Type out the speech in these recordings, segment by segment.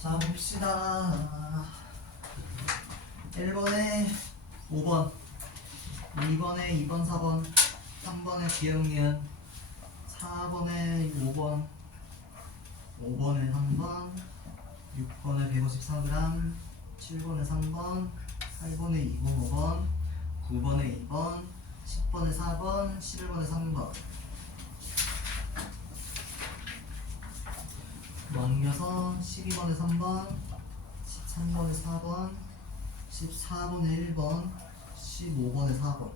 자 봅시다. 1번에 5번, 2번에 2번 4번, 3번에 기억니은, 4번에 5번, 5번에 3번, 6번에 154g, 7번에 3번, 8번에 205번, 9번에 2번, 10번에 4번, 11번에 3번. 넘겨서 12번에 3번, 13번에 4번, 14번에 1번, 15번에 4번.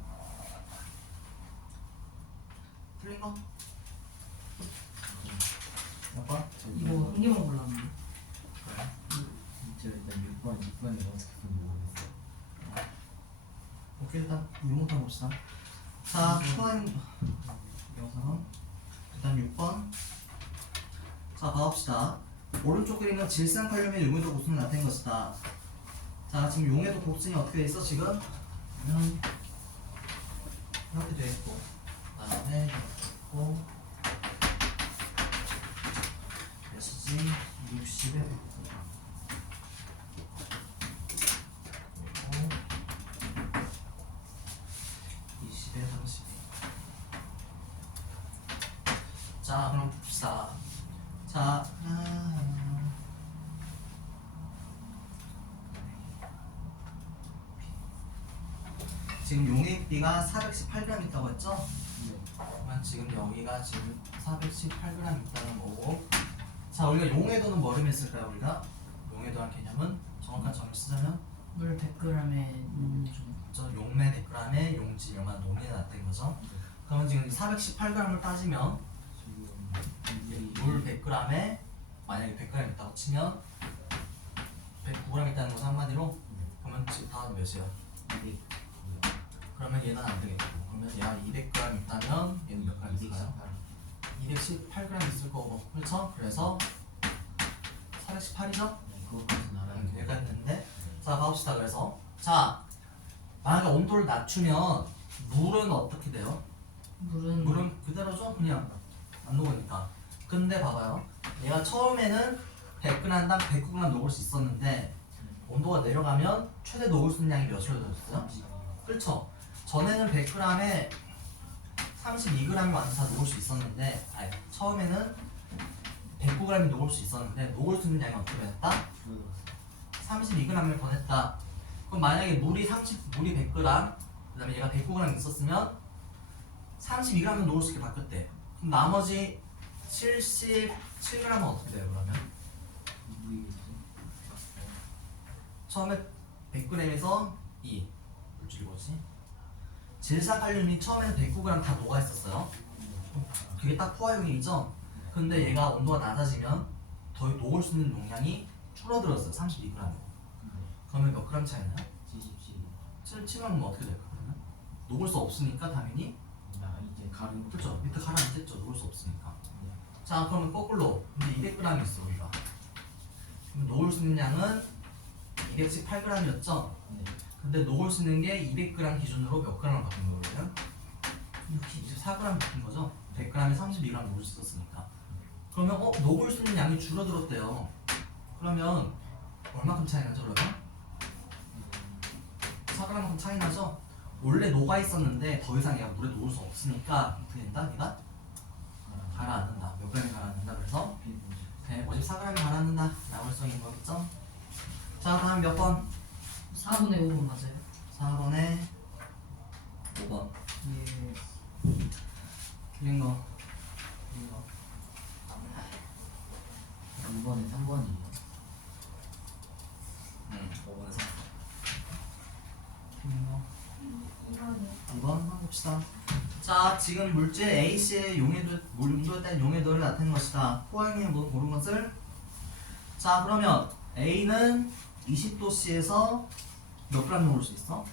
틀린 거? 몇 번? 이거 한 개만 골랐는데. 저 일단 6번이 어떻게 보면 모르겠어요. 오케이, 일단 이거부터 봅시다. 자, 초안 영상 일단 6번. 자, 봐봅시다. 오른쪽 그림은 질산칼륨의 용해도 곡순이 나타낸 것이다. 자, 지금 용해도 곡순이 어떻게 돼 있어 지금? 이렇게 돼 있고, 그다음에 있고, 몇이지? 60에 20에 30. 자, 그럼 봅시다. 자, 지금 용액비가 418g 있다고 했죠? 그러면 지금 여기가 지금 418g 있다는 거고. 자, 우리가 용해도는 뭐를 했을까요? 우리가 용해도란 개념은 정확한 정의를 쓰자면 물 100g에 용매 100g에 용지 얼마 논이 나타낸 거죠. 그러면 지금 418g을 따지면 물 100g에 만약에 100g 있다고 치면 109g 있다는 거죠, 한마디로. 그러면 지금 다음 몇이에요? 200. 그러면 얘는 안 되겠고, 그러면 얘가 200g 있다면 얘는 몇 g 있을까요? 218g 있을 거고, 그렇죠? 그래서 418이죠? 여기까지 됐는데, 자 봐봅시다. 그래서 자, 만약에 온도를 낮추면 물은 어떻게 돼요? 물은 그대로죠? 그냥 안 녹으니까. 근데 봐봐요, 얘가 처음에는 100g당 109g 녹을 수 있었는데 온도가 내려가면 최대 녹을 수 있는 양이 몇으로 되었어요? 그렇죠? 전에는 100g에 32g이 완전 다 녹을 수 있었는데, 아니, 처음에는 109g이 녹을 수 있었는데 녹을 수 있는 양이 어떻게 됐다? 32g을 더 냈다. 그럼 만약에 물이 100g, 그 다음에 얘가 109g 있었으면 32g은 녹을 수 있게 바뀌었대. 그럼 나머지 77g은 어떻게 돼요 그러면? 처음에 100g에서 2 물질이 뭐지? 질산칼륨이 처음에는 109g 다 녹아 있었어요. 그게 딱 포화용이죠. 근데 얘가 온도가 낮아지면 더 녹을 수 있는 용량이 줄어들었어요. 32g. 그러면 몇 g 차이 나요? 77g은 어떻게 될까 그러면? 녹을 수 없으니까 당연히 이제 가루. 그렇죠. 밑에 가라앉겠죠. 녹을 수 없으니까. 자, 그러면 거꾸로 이제 200g 있어 우리가. 그럼 녹을 수 있는 양은 218g이었죠. 근데 녹을 수 있는 게 200g 기준으로 몇 g을 바꾼 거예요? 64g 바꾼 거죠. 100g에 32g 녹을 수 있었으니까. 그러면 녹을 수 있는 양이 줄어들었대요. 그러면 얼마큼 차이 나죠 그러면? 4g만큼 차이 나죠? 원래 녹아 있었는데 더 이상 얘가 물에 녹을 수 없으니까 어떻게 된다? 얘가 가라앉는다. 몇 g이 가라앉는다. 그래서 154g이 가라앉는다. 나올성인 거겠죠? 자, 다음 몇 번? 4분의 5분 맞아요? 4번에 5번. 예. 틀린 거. 2번에 3번이에요. 5번에 3번. 틀린 거. 2번 한번 봅시다. 자, 지금 물질 A씨의 용도에 따른 용해도를 나타낸 것이다. 포항의 모른 것을. 자, 그러면 A는 20도씨에서 몇 g 녹을 수 있어?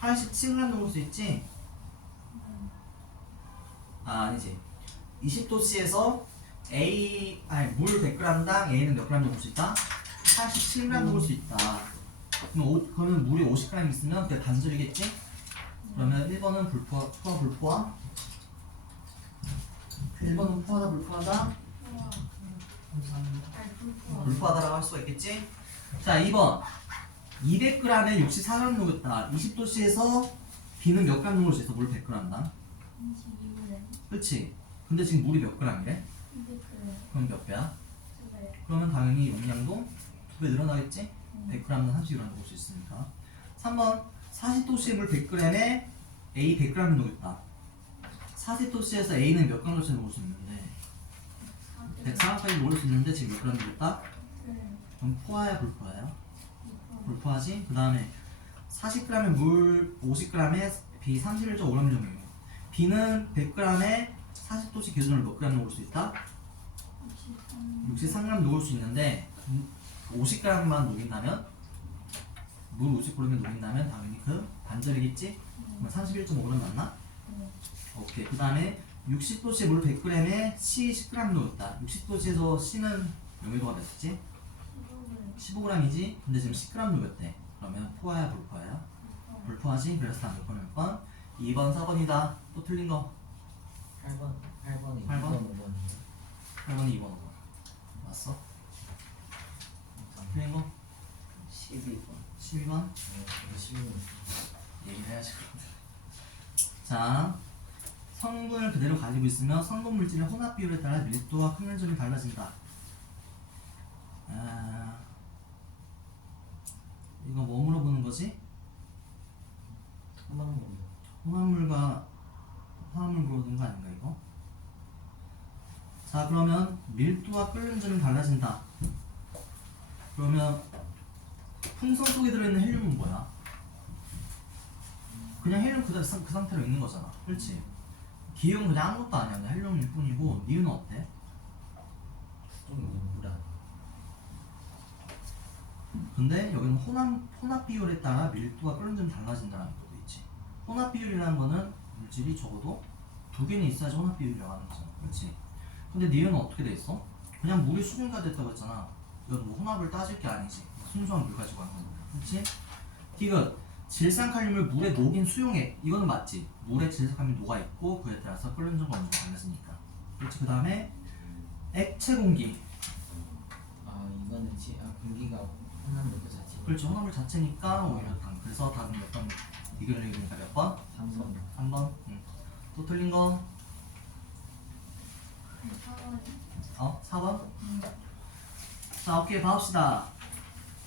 87g 녹을 수 있지? 아니지. 20도씨에서 물 100g당 A는 몇 g 녹을 수 있다? 87g 녹을 수 있다. 그러면 물이 50g 있으면 그게 반절이겠지? 그러면 1번은 불포화. 1번은 포화다 불포화다? 감사합니다. 불포하다라고 할 수가 있겠지? 자 2번 200g에 64g 녹였다. 20도씨에서 B는 몇 g램 녹을 수 있어? 물 100g당. 그렇지? 근데 지금 물이 몇 g이래? 그럼 몇 배야? 그러면 당연히 용량도 2배 늘어나겠지? 100g당 30g 녹을 수 있으니까. 3번 40도씨의 물 100g에 A 100g을 녹였다. 40도씨에서 A는 몇 g까지 녹을 수 있는데 104g까지 녹을 수 있는데 지금 몇 g 녹였다? 그럼 포화야 불포화야? 불포화지? 그 다음에 40g의 물 50g에 B 31.5g이에요. B는 100g에 40도씨 기준으로 몇 g 녹을 수 있다? 63g 녹을 수 있는데 50g만 녹인다면 물 50g에 녹인다면 당연히 그 반절이겠지? 그럼 31.5g 맞나? 오케이. 그 다음에 60도씨 물 100g에 C 10g 녹였다. 60도씨에서 C는 용해도가 몇이지? 15g이지? 근데 지금 10g 녹였대. 그러면 포화야 불포화야? 불포화지? 그래서 다음 몇 번 몇 번? 2번 4번이다. 또 틀린 거 8번이 8번? 5번이에요. 8번이 2번 5번 맞어? 틀린 거? 12번. 12번? 네, 저도 12번. 얘기를 해야지. 자, 성분을 그대로 가지고 있으면 성분 물질의 혼합 비율에 따라 밀도와 확률 점이 달라진다. 이거 뭐 물어보는 거지? 토막물이요. 혼합물과 화합물 물어보는 거 아닌가 이거? 자, 그러면 밀도와 끓는 점이 달라진다. 그러면 풍선 속에 들어있는 헬륨은 뭐야? 그냥 헬륨 그 상태로 있는 거잖아. 그렇지? 기억은 그냥 아무것도 아니야. 그냥 헬륨일 뿐이고 니은은 어때? 좀 우울한. 근데 여기는 혼합 비율에 따라 밀도가 끓는 점이 달라진다는 것도 있지. 혼합 비율이라는 거는 물질이 적어도 두 개는 있어야지 혼합 비율이라고 하는 거잖아. 그렇지? 근데 니은은 어떻게 돼 있어? 그냥 물이 수분가 됐다고 했잖아. 이건 뭐 혼합을 따질 게 아니지. 순수한 물 가지고 하는 거야. 그렇지? 디귿 질산칼륨을 물에 녹인 수용액. 이거는 맞지? 물에 질산칼륨이 녹아있고 그에 따라서 끓는 점과 온도가 달라지니까. 그렇지? 그 다음에 액체 공기. 이거는 공기가 혼합물 그 자체. 그렇지? 혼합물 자체니까 오히려 당. 그래서 답은 몇 번? 이걸 얘기하니까 몇 번? 3번. 3번. 또 틀린 거? 4번? 자, 오케이, 봐봅시다.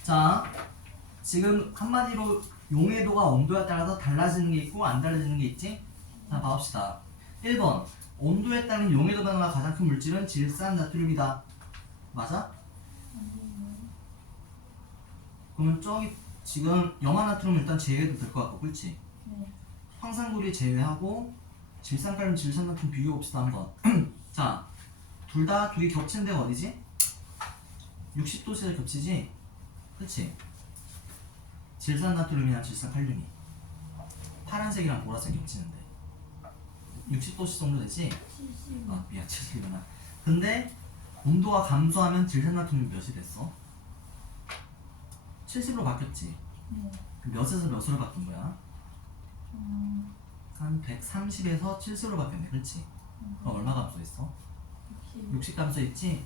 자, 지금 한마디로 용해도가 온도에 따라서 달라지는 게 있고 안 달라지는 게 있지? 자, 봐봅시다. 1번 온도에 따른 용해도 변화가 가장 큰 물질은 질산 나트륨이다. 맞아? 그러면 저기 지금 염화나트륨 일단 제외해도 될 것 같고, 그렇지? 황산구리 제외하고 질산칼륨, 질산나트륨 비교해봅시다 한번. 자, 둘이 겹치는 데가 어디지? 60도씨에서 겹치지? 그치? 질산나트륨이랑 질산칼륨이 파란색이랑 보라색 겹치는데 60도씨 정도 되지? 미안 70이구나. 근데 온도가 감소하면 질산나트륨이 몇이 됐어? 70으로 바뀌었지? 몇에서 몇으로 바뀐 거야? 한 130에서 70으로 바뀌었네. 그렇지? 그럼 얼마 감소했어? 60 감소했지?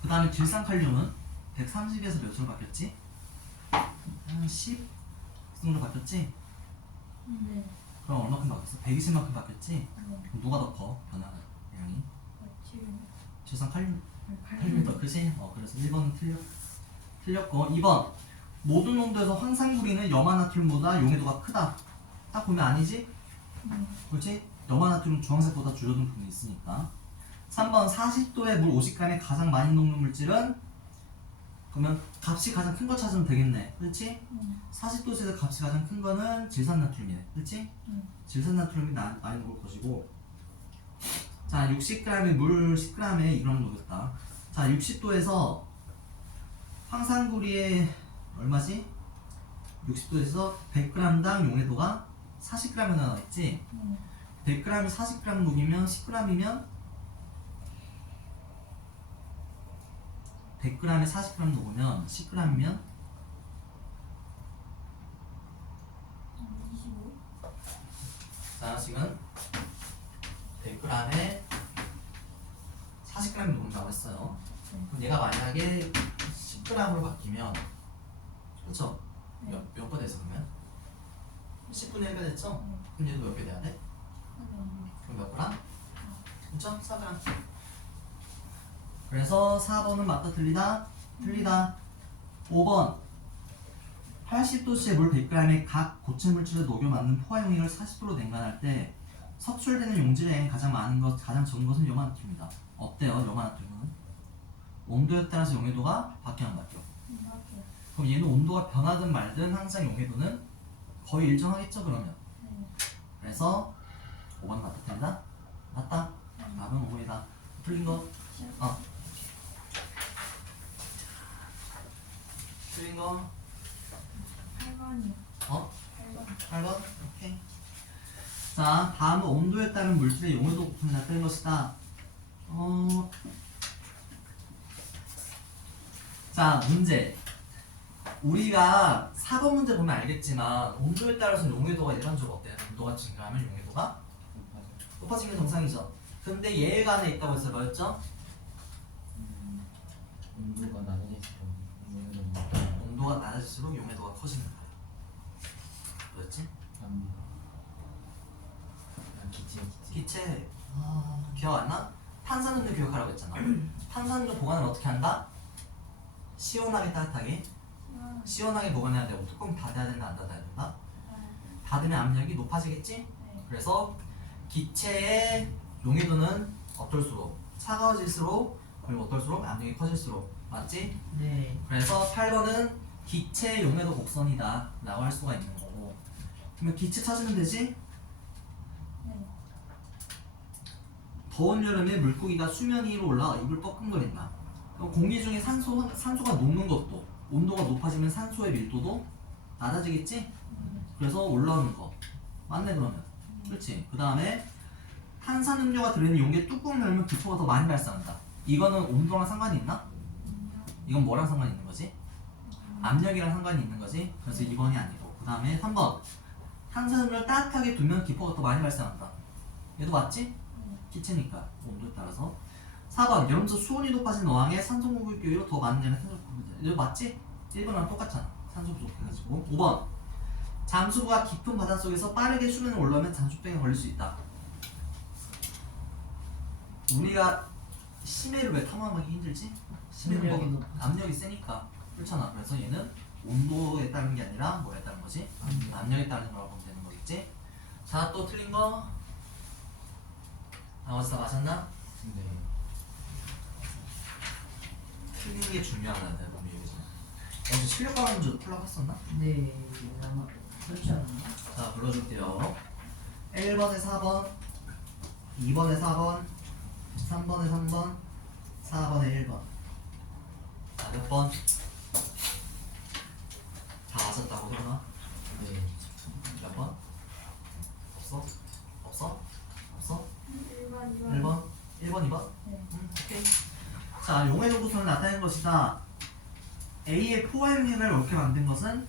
그 다음에 질산칼륨은 130에서 몇으로 바뀌었지? 한 10 정도 바뀌었지? 그럼 얼마큼 바뀌었어? 120만큼 바뀌었지? 그럼 누가 더 커? 변화가 양이? 질산칼륨 칼륨이 더 크지? 그래서 1번은 틀렸고 2번 모든 농도에서 황산구리는 염화나트륨보다 용해도가 크다. 딱 보면 아니지? 그렇지? 염화나트륨 주황색보다 줄어든 부분이 있으니까. 3번 40도의 물 50g에 가장 많이 녹는 물질은? 그러면 값이 가장 큰 거 찾으면 되겠네. 그렇지? 40도에서 값이 가장 큰 거는 질산나트륨이네. 그렇지? 질산나트륨이 많이 녹을 것이고. 자, 60g의 물 10g에 2g 녹였다. 자, 60도에서 황산구리의 얼마지? 60도에서 100g당 용해도가 40g이 나와있지? 100g이 40g 녹이면 10g이면 100g에 40g 녹으면 10g이면 25. 자, 지금 100g에 40g이 녹는다고 했어요. 그럼 얘가 만약에 10g으로 바뀌면 그쵸? 몇 배 돼서 그러면? 10분의 1가 됐죠? 그럼 얘도 몇 배 돼야 돼? 그럼 몇 그램? 그쵸? 4g. 그래서 4번은 맞다 틀리다? 틀리다. 5번 80도씨의 물 100g에 각 고체 물질을 녹여 만든 포화용액을 40도로 냉간할 때 석출되는 용질량이 가장 많은 것, 가장 적은 것은 요만큼입니다. 어때요? 요만큼은? 온도에 따라서 용해도가 바뀌어 안 바뀌어? 그럼 얘는 온도가 변하든 말든 항상 용해도는 거의 일정하겠죠 그러면? 그래서 5번 맞다 틀리다? 맞다? 답은 5번이다. 틀린 거? 틀린 거? 8번이요. 8번? 오케이. 자, 다음은 온도에 따른 물질의 용해도 곱함이 나타낸 것이다. 자, 문제. 우리가 4번 문제 보면 알겠지만 온도에 따라서 용해도가 일반적으로 어때요? 온도가 증가하면 용해도가 높아지는 게 정상이죠. 근데 얘가 안에 있다고 해서 뭐였죠? 온도가 낮아질수록 용해도는 온도가 낮아질수록 용해도가 커지는 거예요. 뭐였지? 갑니다. 기체. 기체. 기억 안 나? 탄산음료 기억하라고 했잖아. 탄산음료 보관을 어떻게 한다? 시원하게 따뜻하게. 시원하게 보관해야 되고 뚜껑 닫아야 된다 안 닫아야 된다? 닫으면 압력이 높아지겠지? 그래서 기체의 용해도는 어떨수록 차가워질수록 그리고 어떨수록 압력이 커질수록 맞지? 네. 그래서 8번은 기체 용해도 곡선이다 라고 할 수가 있는 거고 그러면 기체 찾으면 되지? 더운 여름에 물고기가 수면 위로 올라 입을 뻐끔거린다. 그럼 공기 중에 산소가 녹는 것도 온도가 높아지면 산소의 밀도도 낮아지겠지? 그래서 올라오는 거 맞네 그러면 그렇지? 그 다음에 탄산음료가 들어있는 용기에 뚜껑을 열면 기포가 더 많이 발생한다. 이거는 온도랑 상관이 있나? 이건 뭐랑 상관이 있는 거지? 압력이랑 상관이 있는 거지? 그래서 2번이 아니고 그 다음에 3번 탄산음료를 따뜻하게 두면 기포가 더 많이 발생한다. 얘도 맞지? 기체니까 온도에 따라서 4번 여름서 수온이 높아진 어항에 산소 공급 교유로 더 많은 양의 산소 공급 얘도 맞지? 1번이랑 똑같잖아. 산소 부족해가지고 5번 잠수부가 깊은 바닷속에서 빠르게 수면에 올라오면 잠수병에 걸릴 수 있다. 우리가 심해를 왜 탐험하기 힘들지? 심해는 압력이 뭐 높아. 압력이 세니까 그렇잖아. 그래서 얘는 온도에 따른 게 아니라 뭐에 따른 거지? 압력에 따른 거라고 보면 되는 거겠지? 자, 또 틀린 거 나머지 다 맞았나? 네. 틀린 게 중요하다 내가 보면 여기서 어제 실력과 문제도 풀라고 했었나? 네. 아마 그렇지 않았나? 자, 불러줄게요. 1번에 4번 2번에 4번 3번에 3번 4번에 1번. 자, 몇 번? 다 맞았다고 그러나? 네. 몇 번? 없어? 없어? 없어? 1번, 1번? 1번, 2번? 네. 오케이. 자, 용해도 구성을 나타낸 것이다. A의 포화용액을 이렇게 만든 것은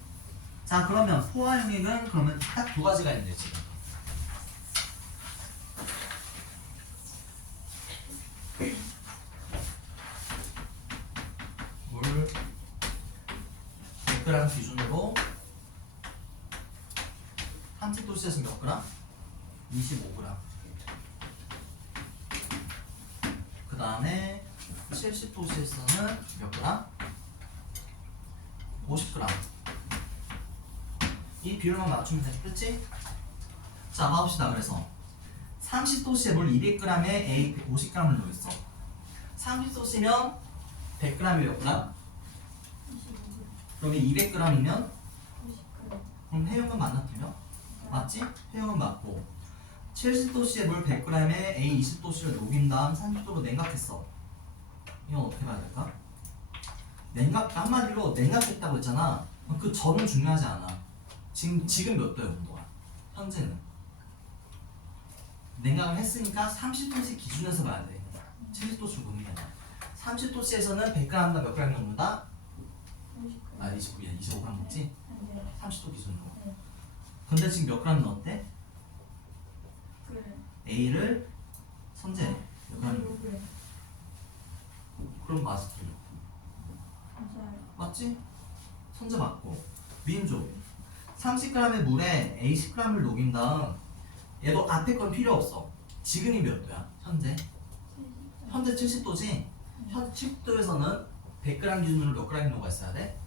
자, 그러면 포화용액은 그러면 딱 두 가지가 있는데 지금. 물 100g 기준으로 30도씨에서 몇 g? 25g. 그 다음에 70도씨에서는 몇 g? 50g. 이 비율만 맞추면 돼. 그렇지? 자, 봐봅시다. 그래서 30도씨의 물 200g에 A 150g을 넣었어. 30도씨면 100g이 몇 g? 25g, 그러면 200g이면 90g. 그럼 해용은 맞나 틀려? 맞지? 해용은 맞고 70도씨의 물 100g에 A 20도씨를 녹인 다음 30도로 냉각했어. 이건 어떻게 봐야 될까? 한마디로 냉각했다고 했잖아. 그 점은 중요하지 않아. 지금 몇 도야 온도가? 현재는 냉각을 했으니까 30도씨 기준에서 봐야 돼. 70도씨 보는 게 아니라 30도씨에서는 100g당 몇 g 녹는다? 50g. 아 25g 먹지? 네. 30도 기준으로. 네. 근데 지금 몇 g 넣었대? 그래. A를 선제 몇 g? 25g. 그럼 맞을 틀려. 맞아요. 맞지? 선제 맞고. 민조 30g의 물에 A 10g을 녹인 다음 얘도 앞에 건 필요 없어. 지금이 몇 도야? 현재 70도지? 현재 70도에서는 100g 기준으로 몇 g이 녹아 있어야 돼?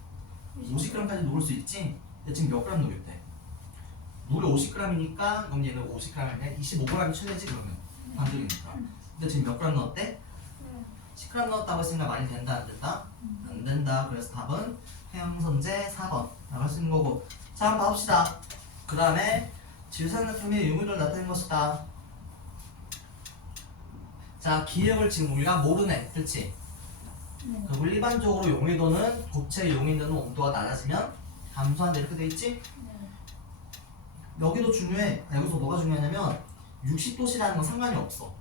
50g까지 녹을 수 있지? 근데 지금 몇 g 녹였대? 물이 50g이니까 그럼 얘는 50g이면 25g이 최대지 그러면 반죽이니까. 근데 지금 몇 g 넣었대? 네. 10g 넣었다고 했으니까 말이 된다 안 된다? 안 된다. 그래서 답은 해양선제 4번 나갈 수 있는 거고. 자 한번 봐봅시다. 그 다음에 질산나트륨의 용의도를 나타낸 것이다. 자 기억을 지금 우리가 모르네. 그렇지? 네. 그리고 일반적으로 용의도는 고체 용의도는 온도가 낮아지면 감소한다 이렇게 돼 있지? 네. 여기도 중요해. 여기서 뭐가 중요하냐면 60도씨라는 건 상관이 없어.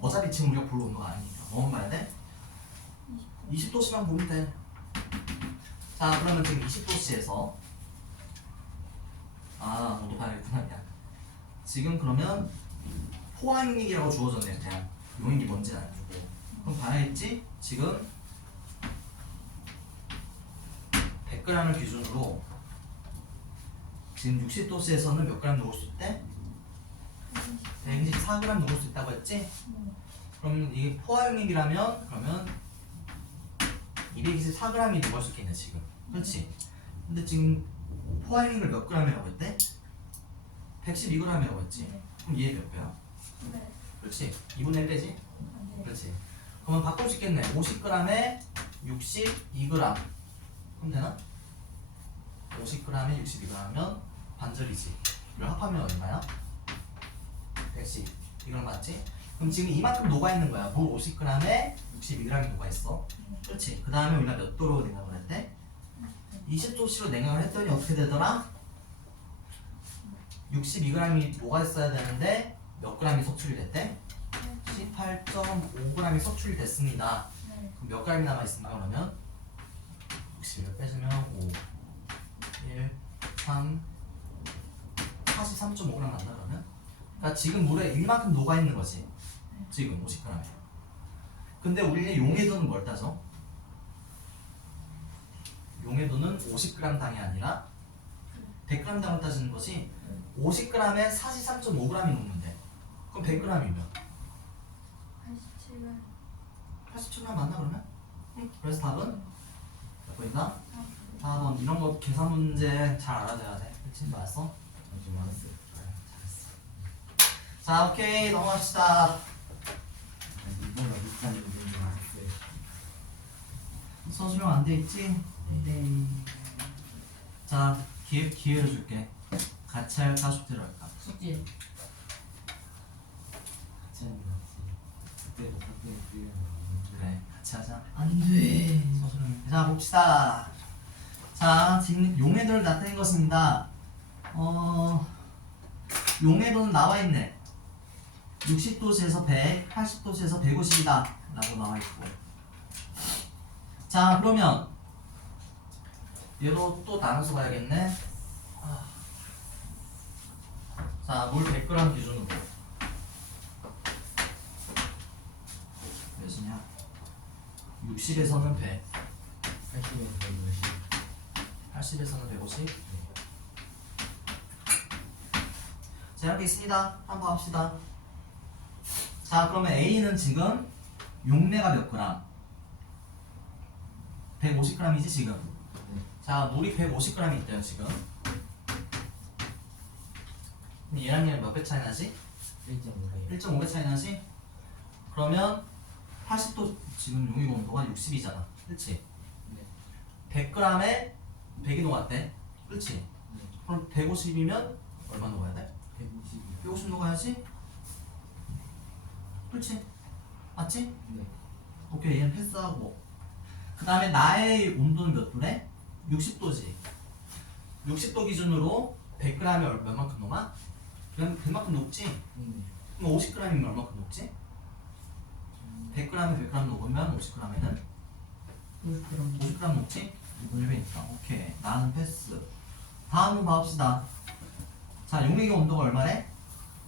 어차피 지금 우리가 볼 온도가 아니니까. 뭐만 봐야 돼? 20도씨만 보면 돼. 자 그러면 지금 20도씨에서 너도 봐야겠구나. 미안. 지금 그러면 포화용액이라고 주어졌네요. 그냥 용액이 뭔지는 안 주고. 그럼 봐야겠지? 지금 100g을 기준으로 지금 60도씨에서는 몇 g 녹을 수 있대? 124g 녹을 수 있다고 했지? 네. 그러면 이게 포화용액이라면 그러면 224g이 녹을 수 있겠네 지금. 그렇지? 근데 지금 포화용액을 몇 g이라고 했대? 112g이라고 했지? 네. 그럼 얘 몇 배야? 네. 그렇지? 2분의 1 빼지? 네. 그렇지? 그러면 바꿀 수 있겠네. 50g에 62g 그럼 되나? 50g에 62g면 반절이지. 이걸 합하면 얼마야? 110 이건 맞지? 그럼 지금 이만큼 녹아있는 거야. 물 50g에 62g이 녹아있어. 그렇지? 그 다음에 우리가 몇 도로 냉각을 했대? 20도씨로 냉각을 했더니 어떻게 되더라? 62g이 녹아있어야 되는데 몇 g이 석출이 됐대? 18.5g이 석출이 됐습니다. 네. 그럼 몇 g이 남아있습니까 그러면? 60을 빼주면 5 1 3 43.5g 난다 그러면? 그러니까 지금 물에 이만큼 녹아있는 거지. 지금 50g에. 근데 우리는 용해도는 뭘 따져? 용해도는 50g 당이 아니라 100g 당을 따지는 거지. 50g에 43.5g이 녹는데 그럼 100g이면 87은 87g 맞나 그러면? 응. 그래서 답은 몇 번이다? 4번. 이런 거 계산 문제 잘 알아줘야 돼. 그치? 맞았어? 좀 많았어요. 그래 잘했어. 자 오케이 넘어갑시다. 이번에 비슷한 문제 많았어요. 서술형 안 돼 있지? 네. 자 기회를 줄게. 같이 할까 숙제를 할까? 숙제. 같이 하는 거 같지. 그때도 가끔 비교하는 그래 같이 하자. 안돼. 서술형. 자 봅시다. 자 지금 용해도를 나타낸 것입니다. 용해도는 나와있네. 60도씨에서 100, 80도씨에서 150이다 라고 나와있고. 자 그러면 얘로 또 나눠서 봐야겠네. 자 물 100g 기준으로 몇이냐? 60에서는 100, 80에서 150. 80에서는 150. 자 이렇게 있습니다. 한번 봅시다. 자 그러면 A는 지금 용매가 몇 그램? 150g이지 지금. 자 물이 150g이 있대요 지금. 그럼 얘랑 얘랑 몇 배 차이 나지? 1.5배. 1.5배 차이 나지? 그러면 80도 지금 용의 온도가 60이잖아. 그렇지? 네. 100g에 100이 녹았대. 그렇지? 네. 그럼 150이면 얼마 녹아야 돼? 150. 150 녹아야지? 그렇지? 맞지? 네. 오케이 얘는 패스하고. 그 다음에 나의 온도는 몇 도래? 60도지. 60도 기준으로 100g에 몇만큼 녹아? 그냥 100만큼 녹지? 네. 그럼 50g이면 얼마큼 녹지? 100g에 100g 녹으면 50g에는 50g. 50g 녹지? 2분의 1배니까. 오케이. 나는 패스. 다음 번 봐봅시다. 자, 용액의 온도가 얼마래?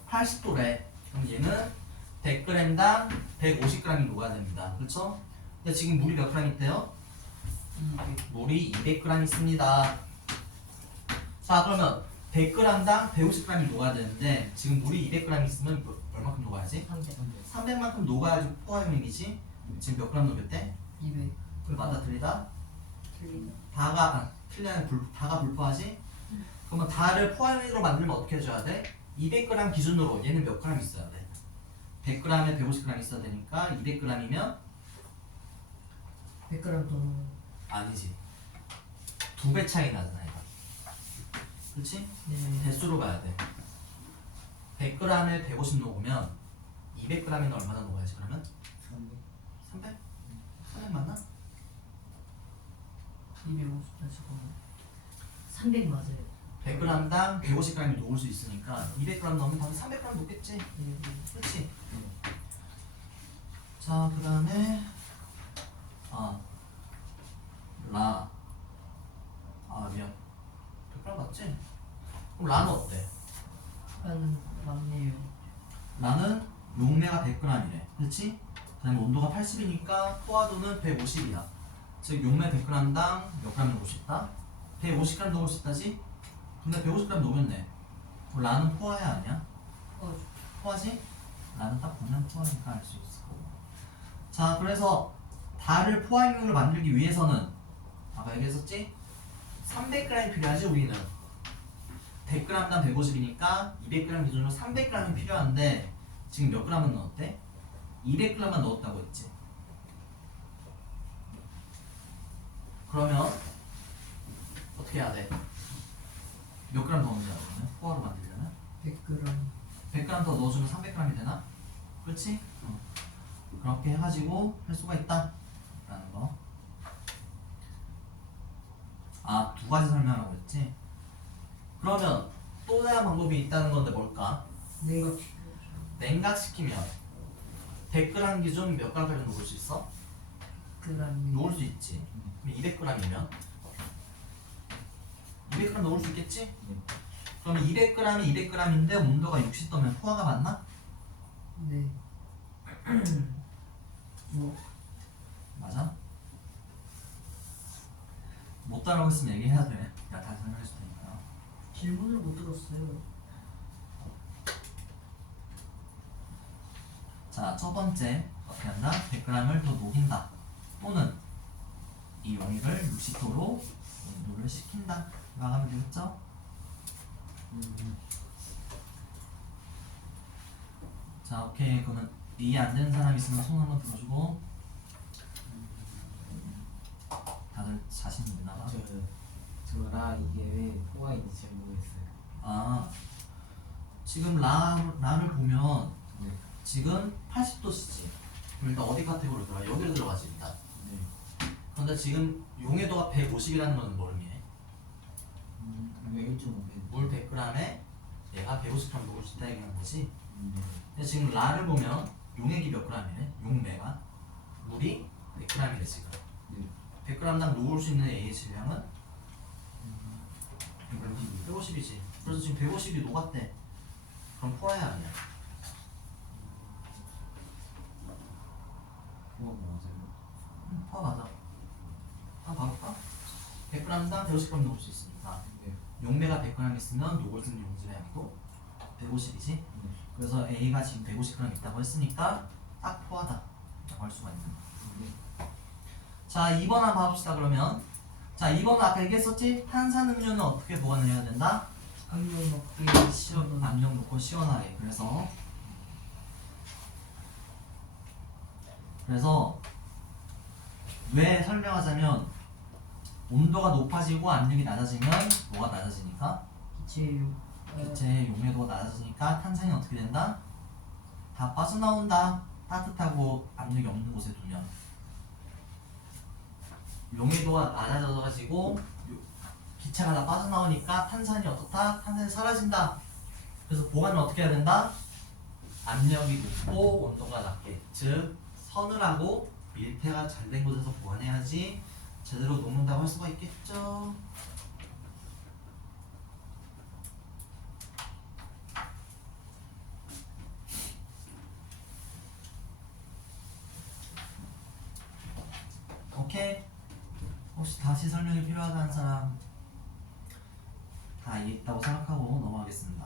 80도래. 그럼 얘는 100g당 150g이 녹아야 됩니다. 그렇죠? 근데 지금 물이 몇 그램 있대요? 물이 200g 있습니다. 자 그러면 100g당 150g이 녹아야 되는데 지금 물이 200g 있으면 얼마큼 녹아야지? 300만큼 녹아야지 포화용이지. 지금 몇 그램 녹였대? 200. 그걸 맞아 틀리다? 틀리다. 틀리는 다가 불포하지? 그러면 다를 포화용으로 만들면 어떻게 해줘야 돼? 200g 기준으로 얘는 몇 그램 있어야 돼? 100g에 150g 있어야 되니까 200g이면 100g 더 넣어. 아니지. 2배 차이 나잖아 얘가. 그렇지? 네. 대수로 가야 돼. 100g에 150 녹으면 200g에는 얼마나 녹아야지 그러면? 300? 300 맞나? 250 다시 거. 300 맞아요. 100g당 150g이 녹을 수 있으니까 200g 넣으면 당연히 300g 녹겠지? 네. 그렇지? 자 그 다음에 미안 100g 맞지? 그럼 라는 어때? 한 맞네요. 라는 용매가 100g이래 그렇지? 그 다음에 온도가 80이니까 포화도는 150이야 즉 용매 100g당 몇 g 녹을 수 있다? 150g 녹을 수 있다지? 근데 150g 녹였네 그럼 라는 포화야 아니야? 포화지? 라는 딱 보면 포화니까 알 수 있을 거고 자 그래서 달을 포화용으로 만들기 위해서는 아까 얘기했었지? 300g이 필요하지 우리는 100g당 150이니까 200g 기준으로 300g이 필요한데 지금 몇 g은 넣었대? 200g만 넣었다고 했지 그러면 어떻게 해야 돼? 몇 g 넣으면 되나 그러면? 포화로 만들려면? 100g. 100g 더 넣어주면 300g이 되나? 그렇지? 그렇게 해가지고 할 수가 있다 라는 거. 두 가지 설명하라고 했지? 그러면 또 다른 방법이 있다는 건데 뭘까? 냉각. 냉각시키면 100g 기준 몇 g까지 녹을 수 있어? 그라미. 녹을 수 있지. 그럼 200g이면 200g 녹을 수 있겠지? 그럼 200g이 200g인데 온도가 60도면 포화가 맞나? 네. 뭐 맞아? 못 따라오고 있으면 얘기해야 돼. 내가 다시 설명해 줄 테니까. 질문을 못 들었어요. 자, 첫 번째 어떻게 한다? 100g을 더 녹인다. 또는 이 용액을 60도로 온도를 식힌다. 이거 하면 되겠죠? 자, 오케이. 그러면 이해 안 되는 사람 있으면 손 한번 들어주고. 다들 자신 있나 봐. 저라 이게 왜 포화인지 잘 모르겠어요. 지금 라를 보면 네. 지금 80도씨지. 그럼 일단 어디 카테고리로 들어가? 여기로 들어가지 일단. 네. 그런데 지금 용해도가 150이라는 건 뭘 의미해? 왜 1.5배? 물 100g에 얘가 150g 녹을 수 있다 얘기하는 거지. 네. 근데 지금 라를 보면 용액이 몇 g이네? 용매가 물이 100g이래 지금. 네. 100g당 녹을 수 있는 AH량은 150이지. 그래서 지금 150이 녹았대. 그럼 포화야 아니야? 포화 맞아요. 포화 맞아. 봐볼까? 100g당 150g 녹을 수 있으니까 네. 용매가 100g 있으면 녹을 수 있는 용질의 양도 150이지. 네. 그래서 A가 지금 150g 있다고 했으니까 딱 포화다 라고 할 수가 있는 거야. 네. 자 2번 한번 봐봅시다. 그러면 자 2번은 아까 얘기했었지? 탄산음료는 어떻게 보관을 해야 된다? 악명 먹기 시원한. 압력 놓고 시원하게. 그래서 왜 설명하자면 온도가 높아지고 압력이 낮아지면 뭐가 낮아지니까? 기체예요. 기체의 용해도가 낮아지니까 탄산이 어떻게 된다? 다 빠져나온다. 따뜻하고 압력이 없는 곳에 두면 용해도가 낮아져가지고 기체가 다 빠져나오니까 탄산이 어떻다? 탄산이 사라진다. 그래서 보관을 어떻게 해야 된다? 압력이 높고 온도가 낮게, 즉 서늘하고 밀폐가 잘 된 곳에서 보관해야지 제대로 녹는다고 할 수가 있겠죠. 오케이? 혹시 다시 설명이 필요하다는 사람 다 이해했다고 생각하고 넘어가겠습니다.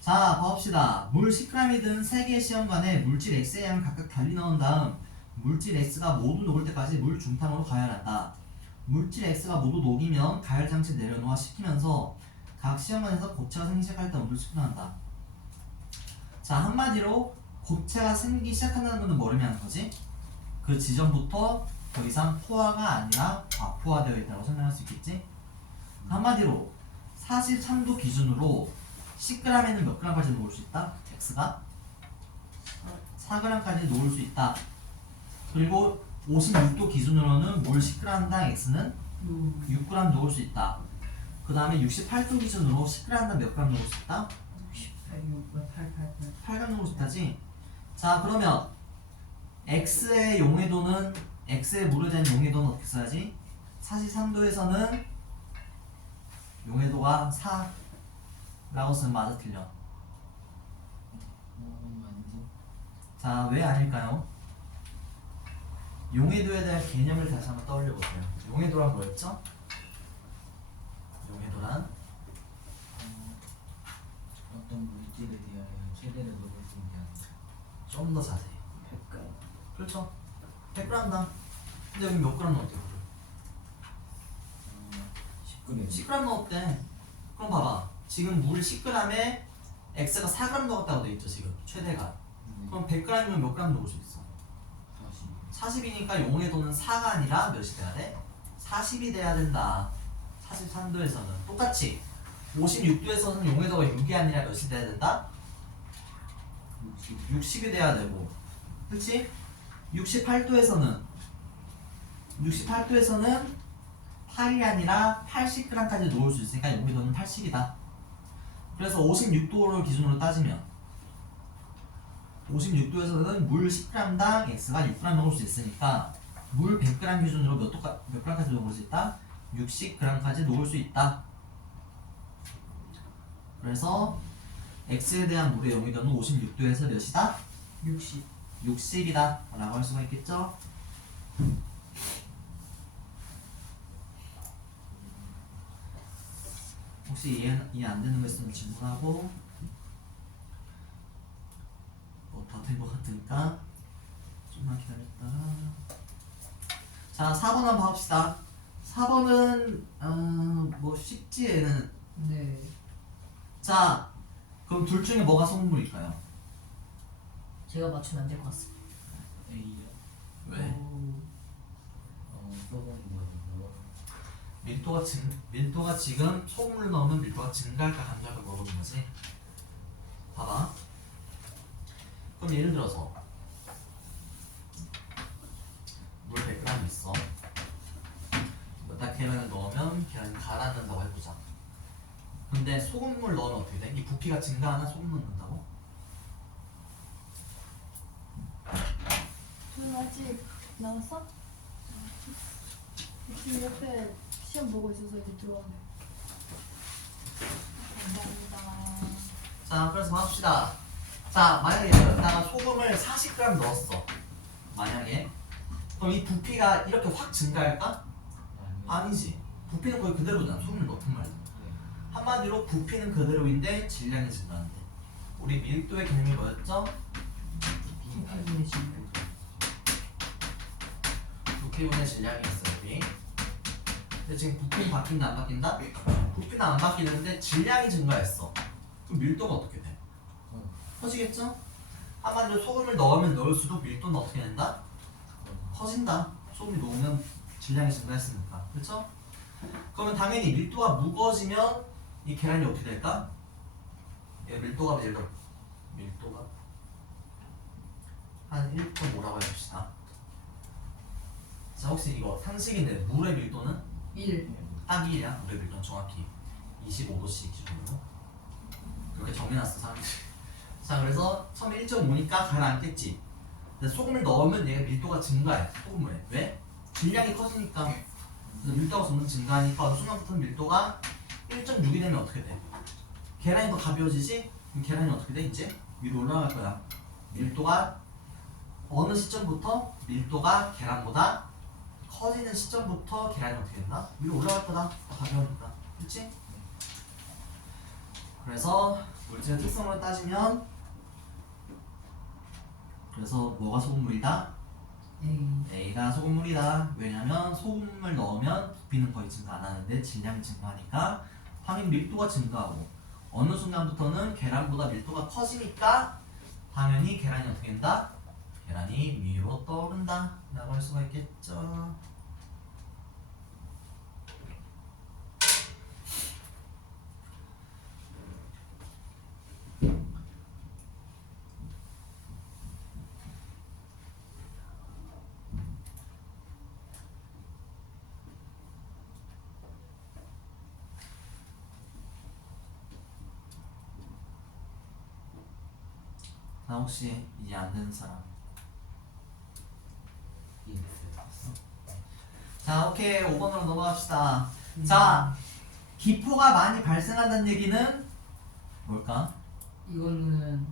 자, 봅시다. 물 10g이 든 3개의 시험관에 물질 X의 양을 각각 달리 넣은 다음 물질 X가 모두 녹을 때까지 물 중탕으로 가열한다. 물질 X가 모두 녹이면 가열 장치 내려놓아 식히면서 각 시험관에서 고체가 생기기 시작할 때 온도를 측정한다. 자, 한마디로 고체가 생기기 시작한다는 것은 뭐를 의미하는 거지? 그 지점부터 더 이상 포화가 아니라 과포화되어 있다고 설명할 수 있겠지? 한마디로 43도 기준으로 10g에는 몇 g까지 녹을 수 있다? X가 4g까지 녹을 수 있다. 그리고 56도 기준으로는 몰 10g당 X는 6g 녹을 수 있다. 그 다음에 68도 기준으로 10g당 몇 g 녹을 수 있다? 8g 녹을 수 있다지? 자, 그러면 X의 용해도는 X의 물에 대한 용해도는 어떻게 써야지? 43도에서는 용해도가 4라고 쓰면 맞아 틀려? 아니죠. 자, 왜 아닐까요? 용해도에 대한 개념을 다시 한번 떠올려 보세요. 용해도란 뭐였죠? 용해도란 어떤 물질에 대하여 최대를 녹을 수 있는 좀 더 자세히. 100g. 그렇죠? 100g당. 근데 여기 몇 g 넣었대? 10g. 10g 넣었대. 그럼 봐봐. 지금 물 10g에 X가 4g 넣었다고 돼 있죠 지금 최대가. 그럼 100g이면 몇 g 넣을 수 있어? 40이니까 용해도는 4가 아니라 몇이 돼야 돼? 40이 돼야 된다. 43도에서는 똑같이 56도에서는 용해도가 6이 아니라 몇이 돼야 된다? 60이 돼야 되고, 그치? 68도에서는 8이 아니라 80g까지 놓을 수 있으니까 용해도는 80이다. 그래서 56도를 기준으로 따지면 56도에서는 물 10g당 X가 6g 먹을 수 있으니까 물 100g 기준으로 몇 g까지 녹을 수 있다? 60g까지 녹을 수 있다. 그래서 X에 대한 물의 용해도는 56도에서 몇이다? 60이다 라고 할 수가 있겠죠? 혹시 이해 안 되는 거 있으면 질문하고 다 된 것 같으니까 좀만 기다렸다가 자 4번 한번 봐봅시다. 4번은 뭐 쉽지 얘는. 네. 자 그럼 둘 중에 뭐가 소금물일까요? 제가 맞추면 안 될 것 같습니다. A요? 왜? 써보는 거죠. 밀도가 지금 소금을 넣으면 밀도가 증가할까 감소할까 물어보는 거지. 봐봐. 그럼 예를 들어서 물 100g 있어. 딱 계란을 넣으면 계란이 가라앉는다고 해보자. 근데 소금물 넣으면 어떻게 돼? 이 부피가 증가하나 소금 넣는다고? 준 아직 나왔어? 지금 옆에 시험 보고 있어서 이제 들어오네. 감사합니다. 자 그래서 봅시다. 자 만약에 여기다가 소금을 40g 넣었어. 만약에 그럼 이 부피가 이렇게 확 증가할까? 아니지. 부피는 거의 그대로잖아. 소금을 넣든 말든. 한마디로 부피는 그대로인데 질량이 증가한대. 우리 밀도의 개념이 뭐였죠? 부피분의 질량. 부피분의 질량이 있어 여기. 근데 지금 부피는 바뀐다 안 바뀐다? 부피는 안 바뀌는데 질량이 증가했어. 그럼 밀도가 어떻게 돼? 커지겠죠? 한마디로 소금을 넣으면 넣을수록 밀도는 어떻게 된다? 커진다. 소금이 녹으면 질량이 증가했으니까. 그렇죠? 그러면 당연히 밀도가 무거워지면 이 계란이 어떻게 될까? 밀도가 예를 들어 밀도가 한 1.5라고 해봅시다. 자 혹시 이거 상식인데 물의 밀도는 1. 딱 1이야. 물의 밀도는 정확히 25도씩 기준으로 그렇게 정해놨어 사람들이. 자 그래서 처음에 1.5니까 가라앉겠지. 근데 소금을 넣으면 얘가 밀도가 증가해. 소금물에. 왜? 질량이 커지니까. 그래서 밀도가 점점 증가하니까 어느 순간부터 밀도가 1.6이 되면 어떻게 돼? 계란이 더 가벼워지지? 그럼 계란이 어떻게 돼? 이제 위로 올라갈 거야. 밀도가 어느 시점부터 밀도가 계란보다 커지는 시점부터 계란이 어떻게 된다? 위로 올라갈 거다. 가벼우니까. 그치? 그래서 물질의 특성을 따지면 그래서 뭐가 소금물이다? A. A가 소금물이다. 왜냐면 소금을 넣으면 부피는 거의 증가 안 하는데 질량이 증가하니까 당연히 밀도가 증가하고 어느 순간부터는 계란보다 밀도가 커지니까 당연히 계란이 어떻게 된다? 계란이 위로 떠오른다 라고 할 수가 있겠죠. 나 혹시 이해 안 되는 사람? 이해됐어요. 자, 오케이. 5번으로 넘어갑시다. 자, 기포가 많이 발생한다는 얘기는 뭘까? 이거는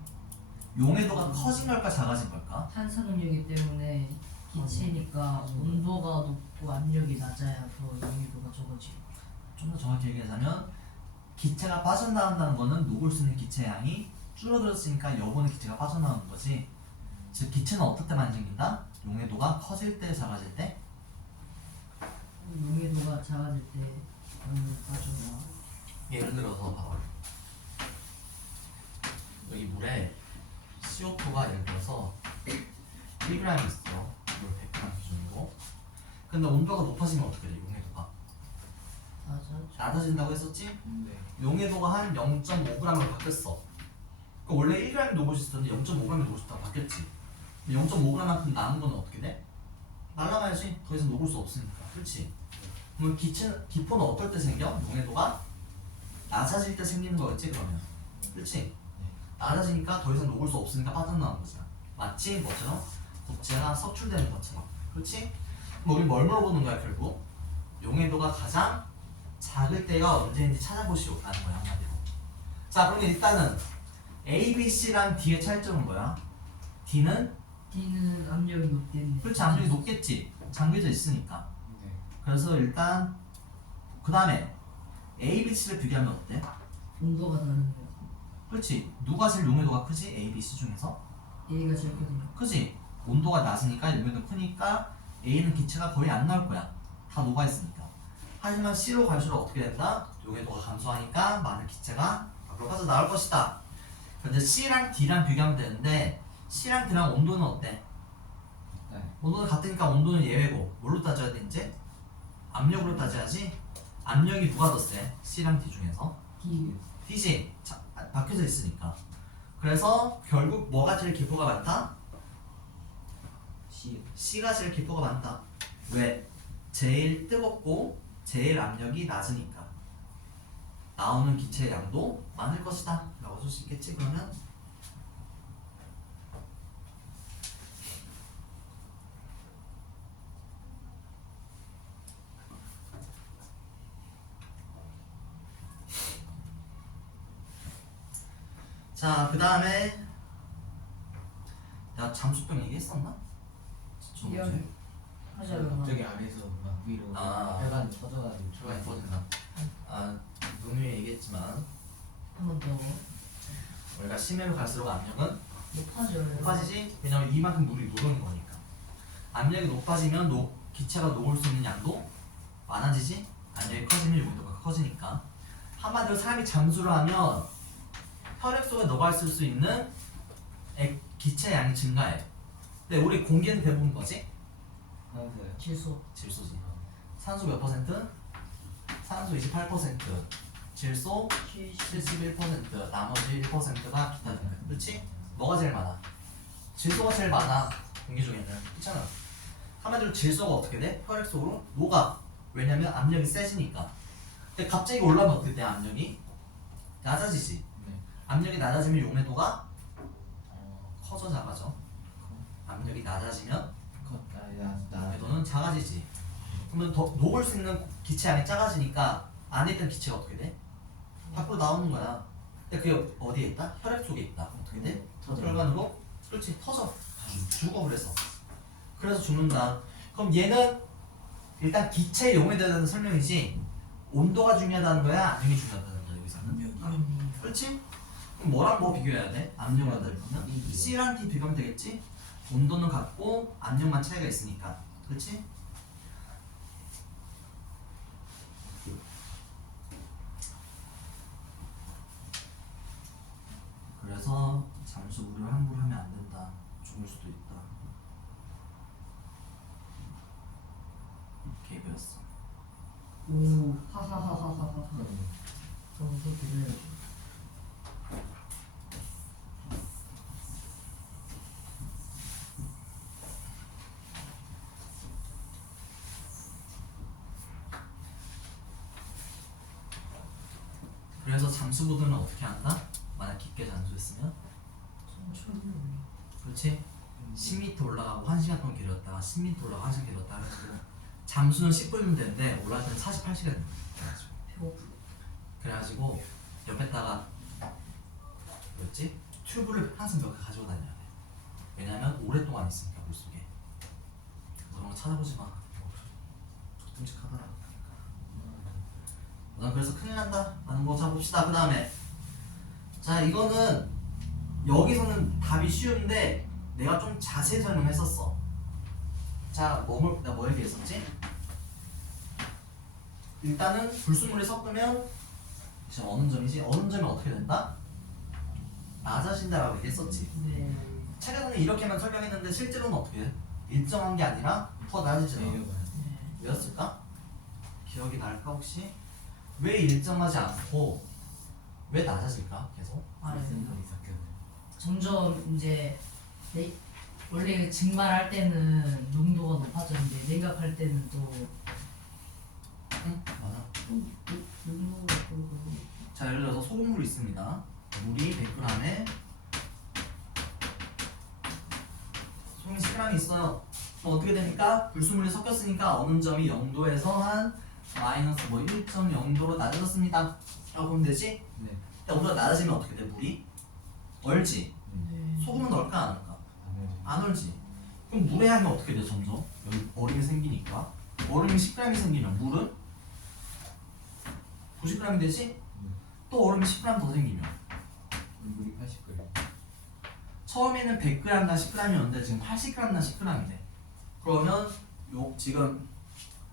용해도가 커진 걸까 작아진 걸까? 탄산음료이기 때문에 기체니까 온도가 높고 압력이 낮아야 더 용해도가 적어지고. 좀 더 정확히 얘기하자면 기체가 빠져나온다는 거는 녹을 수 있는 기체 양이 줄어들었으니까 여분의 기체가 빠져나오는 거지. 즉 기체는 어떨 때 많이 생긴다? 용해도가 커질 때 작아질 때? 용해도가 작아질 때 빠져나. 예를 들어서 봐봐. 여기 물에 CO2가 예를 들어서 1g 있어. 물 100g 기준으로. 근데 온도가 높아지면 어떻게 돼? 용해도가 낮아진다고 했었지? 네. 용해도가 한 0.5g으로 바뀌었어. 그러니까 원래 1g 녹을 수 있었는데 0.5g 녹을 수 있다고 바뀌었지. 0.5g만큼 남은 건 어떻게 돼? 말라가야지. 더 이상 녹을 수 없으니까. 그렇지? 그럼 기포는 어떨 때 생겨? 용해도가 낮아질 때 생기는 거였지 그러면. 그렇지? 낮아지니까 더 이상 녹을 수 없으니까 빠져나오는 거잖아. 맞지? 뭐처럼? 국제가 석출되는 것처럼. 그렇지? 그럼 우리 뭘 물어보는 거야 결국? 용해도가 가장 작을 때가 언제인지 찾아보시오 라는 거야 한마디로. 자 그럼 일단은 A, B, C랑 D의 차이점은 뭐야? D는 D는 압력이 높겠네. 그렇지 압력이 높겠지. 잠겨져 있으니까. 네. 그래서 일단 그 다음에 A, B, C를 비교하면 어때? 온도가 다른데 그렇지. 누가 제일 용해도가 크지? A, B, C 중에서? A가 제일 크네요. 그치? 온도가 낮으니까 용해도 크니까 A는 기체가 거의 안 나올 거야. 다 녹아있으니까. 하지만 C로 갈수록 어떻게 된다? 용해도가 감소하니까 많은 기체가 밖으로 빠져나올 것이다. 근데 C랑 D랑 비교하면 되는데 C랑 D랑 온도는 어때? 네. 온도는 같으니까 온도는 예외고 뭘로 따져야 돼 이제? 압력으로 따져야지. 압력이 누가 더 세? C랑 D 중에서? D. D지? 박혀져 있으니까. 그래서 결국 뭐가 제일 기포가 많다? C. C가 제일 기포가 많다. 왜? 제일 뜨겁고 제일 압력이 낮으니까 나오는 기체의 양도 많을 것이다 라고 줄 수 있겠지 그러면? 자 그 다음에 내가 잠수병 얘기했었나? 이런 하자면 갑자기 아래에서 막 위로 아. 혈관이 터져가지고 들어가 있거든요. 논의에 얘기했지만 한 번 더 우리가 심해로 갈수록 압력은 높아져요. 높아지지? 왜냐면 이만큼 물이 녹는 거니까. 압력이 높아지면 기체가 녹을 수 있는 양도 많아지지? 압력이 커지면 용도가 커지니까. 한마디로 사람이 잠수를 하면 혈액 속에 녹아 있을 수 있는 기체 양이 증가해. 근데 우리 공기는 대부분 뭐지? 하면서요. 질소. 질소지. 산소 몇 퍼센트? 산소 28%, 질소 71%, 나머지 1%가 기타 등등. 그렇지? 뭐가 제일 많아? 질소가 제일 많아. 공기 중에는. 그렇잖아. 한마디로 질소가 어떻게 돼? 혈액 속으로 녹아. 왜냐면 압력이 세지니까. 근데 갑자기 올라오면 어떻게 돼? 압력이 낮아지지. 네. 압력이 낮아지면 용해도가 커져 작아져. 압력이 낮아지면 용해도는 작아지지. 그러면 더 녹을 수 있는 기체 양이 작아지니까 안에 있던 기체가 어떻게 돼? 밖으로 나오는 거야. 근데 그게 어디에 있다? 혈액 속에 있다. 어떻게 돼? 터져. 혈관으로? 그렇지 터져. 죽어 그래서. 그래서 죽는다. 그럼 얘는 일단 기체의 용에 대한 설명이지 온도가 중요하다는 거야 압력이 중요하다는 거야 여기서는. 그렇지? 그럼 뭐랑 뭐 비교해야 돼? 압력과 다르면 C랑 T 비교하면 되겠지? 온도는 같고 압력만 차이가 있으니까. 그렇지? 그래서 잠수 물을 함부로 하면 안 된다. 죽을 수도 있다. 이렇게 배웠어. 오 하하하하하하. 그럼 그래. 그래서 잠수부들은 어떻게 한다? 만약 깊게 잠수했으면 천천히. 그렇지? 10m 올라가고 1시간 동안 기다렸다가 10m 올라가고 1시간 기다렸다가 해가지고 잠수는 10분이면 되는데 올라갈 때는 48시간 그래가지고 옆에다가 뭐였지? 튜브를 항상 몇 개 가지고 다녀야 돼. 왜냐면 오랫동안 있으니까 물속에. 그런 거 찾아보지 마. 끔찍하더라. 난 그래서 큰일 난다 라는 거 잡읍시다. 그 다음에 자 이거는 여기서는 답이 쉬운데 내가 좀 자세히 설명했었어. 자 내가 뭐 얘기했었지? 일단은 불순물이 섞으면 지금 어느 점이지? 어느 점이 어떻게 된다? 낮아진다라고 얘기했었지. 네. 책에서는 이렇게만 설명했는데 실제로는 어떻게 돼? 일정한 게 아니라 더 낮아지잖아. 네. 왜였을까? 기억이 날까 혹시? 왜 일정하지 않고 왜 낮아질까? 계속? 아, 네. 생각이 섞여네. 점점 이제 원래 증발할 때는 농도가 높아졌는데 냉각할 때는 또 응? 맞아. 농도가 또 자 예를 들어서 소금물이 있습니다. 물이 100g에 소금이 10g 있어요. 그럼 어떻게 되니까 불순물이 섞였으니까 어느 점이 0도에서 한 마이너스 뭐 1.0도로 낮아졌습니다. 라고 보면 되지? 네. 근데 온도가 낮아지면 어떻게 돼? 물이 얼지? 네. 소금은 얼까 안 얼까? 아무래도 안 얼지. 그럼 물의 양이 어떻게 돼 점점? 여기 얼음이 생기니까 얼음이 10g이 생기면 물은 90g이 되지? 또 얼음이 10g 더 생기면 물이 80g. 처음에는 100g당 10g이었는데 지금 80g당 10g이 돼. 그러면 요 지금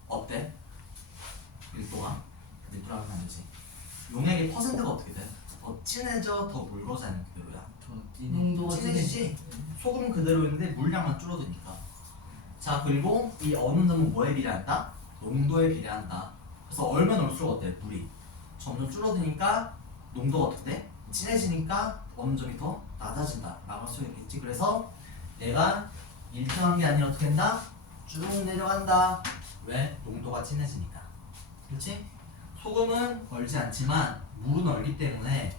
어때? 1도가 1도라고 하면 안 되지. 용액의 퍼센트가 어떻게 돼? 더 진해져? 더 묽어져? 아니면 그대로야? 더 찐해. 농도가 진해지지? 소금은 그대로인데 물량만 줄어드니까. 자 그리고 이 어느 점은 뭐에 비례한다? 농도에 비례한다. 그래서 얼면 올수록 어때? 물이 점점 줄어드니까 농도가 어떻게 돼? 진해지니까 어느 점이 더 낮아진다 라고 할 수 있겠지. 그래서 얘가 일정한 게 아니라 어떻게 된다? 쭉 내려간다. 왜? 농도가 진해지니까. 그렇지? 소금은 얼지 않지만 물은 얼기 때문에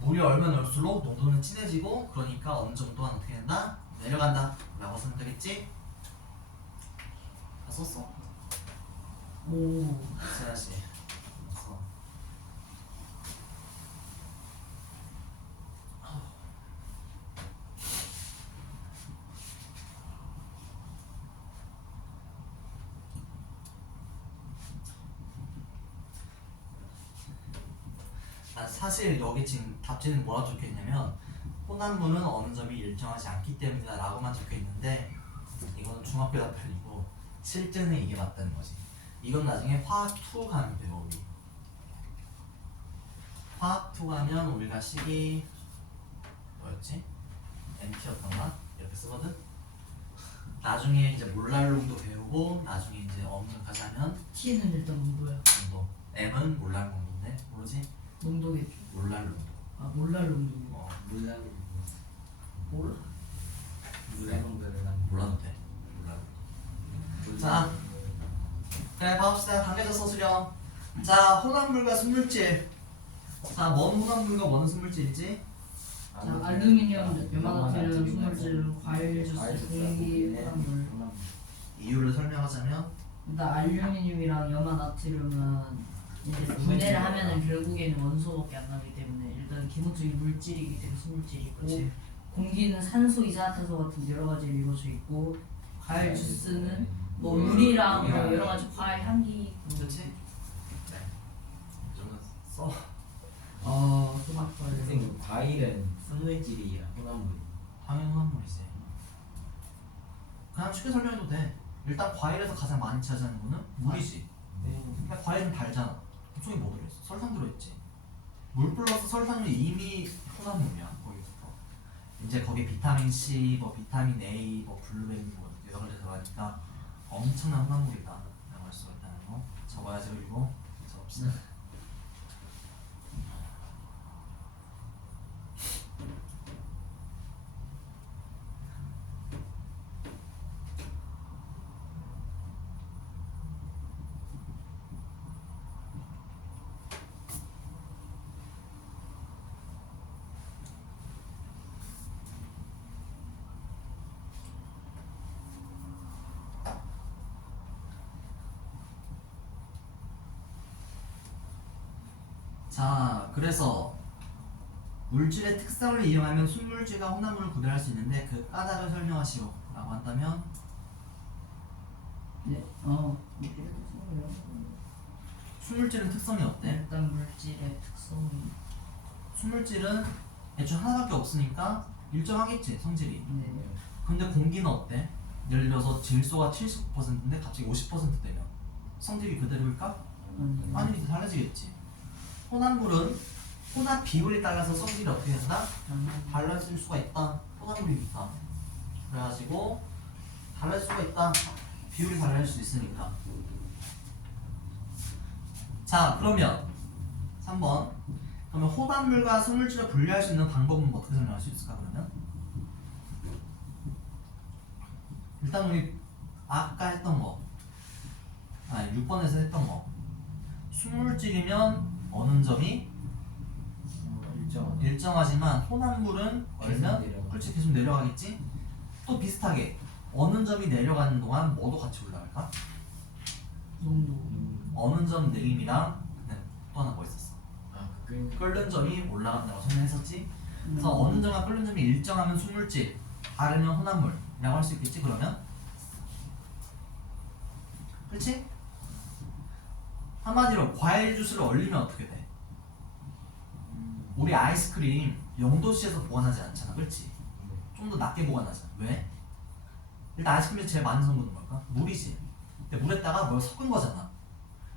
물이 얼면 얼수록 농도는 진해지고 그러니까 어느 정도 동안 어떻게 된다? 내려간다 라고 쓰면 되겠지? 다 썼어? 오. 써야지. 써. 사실 여기 지금 답지는 뭐라 적혀있냐면 혼합물은 어느 점이 일정하지 않기 때문이다 라고만 적혀있는데 이거는 중학교 답변이고 실제는 이게 맞다는 거지. 이건 나중에 화학 2 가면 돼요. 우리 화학 2 가면 우리가 식이 뭐였지? MT였던가? 이렇게 쓰거든? 나중에 이제 몰랄 농도 배우고 나중에 이제 엄정까지 하면 T는 일단 농도야. 농도 M은 몰랄 농도인데 모르지? 농도겠죠. 몰랄 농도. 아 몰랄 농도. 몰라도 몰라. 물량들을 난 몰라도 돼. 몰라도. 자, 그래 봐봅시다. 단계에서 수령. 자, 혼합물과 순물질. 자, 뭔 혼합물과 뭔 순물질이지? 자 알루미늄, 염화나트륨, 순물질, 과일 주스, 공기, 화합물. 이유를 설명하자면 일단 알루미늄이랑 염화나트륨은 이제 분해를 하면은 결국에는 원소밖에 안 나기 때문에 일단 기본적인 물질이기 때문에 순물질이고 공기는 산소, 이산화탄소 같은 여러 가지로 이루어져 있고 과일 주스는 뭐 물이랑 뭐 물이랑 여러 가지 과일 향기. 그렇지? 네. 이 정도 써. 수박과일. 선생님 과일은 선물질이야 혼합물. 당연히 혼합물이지. 그냥 쉽게 설명해도 돼. 일단 과일에서 가장 많이 차지하는 거는 물이지. 그러니까 과일은 달잖아. 속에 뭐 들어있어? 설탕 들어있지. 물 플러스 설탕이 이미 혼합물이야. 거기부터. 이제 거기에 비타민 C, 뭐 비타민 A, 뭐 블루베리 뭐 여러 가지 들어가니까 엄청난 혼합물이다. 라고 할 수가 있다는 거. 적어야지. 그리고 적읍시다. 자, 그래서 물질의 특성을 이용하면 순물질과 혼합물을 구별할 수 있는데 그 까닭을 설명하시오 라고 한다면 네. 물질의 특성이요. 순물질은 특성이 어때? 일단 물질의 특성이. 순물질은 애초에 하나밖에 없으니까 일정하겠지 성질이. 네. 근데 공기는 어때? 예를 들어서 질소가 79%인데 갑자기 50% 되면 성질이 그대로일까? 아니 달라지겠지. 혼합물은 혼합 비율에 따라서 성질이 어떻게 된다? 달라질 수가 있다. 혼합물이니까. 그래가지고 달라질 수가 있다. 비율이 달라질 수 있으니까. 자, 그러면 3번. 그러면 혼합물과 순물질을 분리할 수 있는 방법은 어떻게 설명할 수 있을까 그러면? 일단 우리 아까 했던 거. 6번에서 했던 거. 순물질이면 어느 점이 일정하지만 혼합물은 얼면 내려가. 그렇지 계속 내려가겠지. 또 비슷하게 어느 점이 내려가는 동안 뭐도 같이 올라갈까? 농도. 어느 점 내림이랑 또 하나 뭐 있었어? 그 끓는 점이 올라간다고 설명했었지. 그래서 어느 점과 끓는 점이 일정하면 순물질, 다르면 혼합물이라고 할 수 있겠지. 그러면 그렇지? 한마디로 과일 주스를 얼리면 어떻게 돼? 우리 아이스크림 0도씨에서 보관하지 않잖아, 그렇지? 좀 더 낮게 보관하잖아. 왜? 일단 아이스크림에서 제일 많은 성분은 뭘까? 물이지. 근데 물에다가 뭘 섞은 거잖아.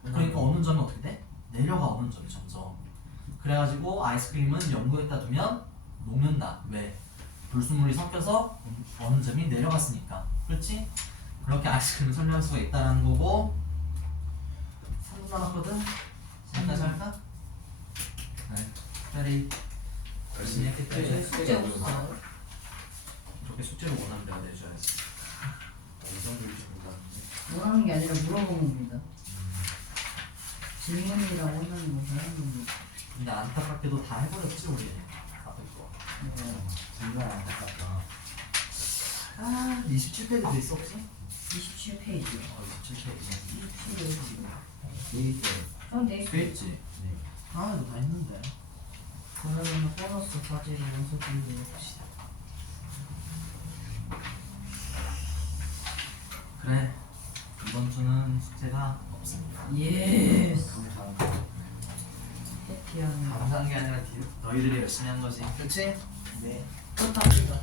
그러니까 어느 점이 어떻게 돼? 내려가. 어느 점이 점점. 그래가지고 아이스크림은 0도에다 두면 녹는다. 왜? 불순물이 섞여서 어느 점이 내려갔으니까. 그렇지? 그렇게 아이스크림을 설명할 수가 있다는 거고. 3분 남았거든? 여기까지 할까? 네. 빨리 열심히 했기 때문에 숙제 없어. 그렇게 숙제를 원하면 내가 내줘야지. 이 정도를 좀 본다는데. 원하는 게 아니라 물어본 겁니다. 질문이라고 하는 거 잘하는 겁니다. 근데 안타깝게도 다 해버렸지 우리 앞에 거. 정말 안타깝다. 27페이지 돼 있어 혹시? 27페이지요. 27페이지. 27페이지. 데이트. 전 돼 있어요. 돼 있지? 네. 아 이거 다 했는데. 그러면 보너스 과제를 연속 준비해봅시다. 그래. 이번 주는 숙제가 없습니다. 예스. 감사합니다. 해피한 감사한 게 아니라 너희들이 열심히 한 거지. 그렇지? 네. 그렇답니다.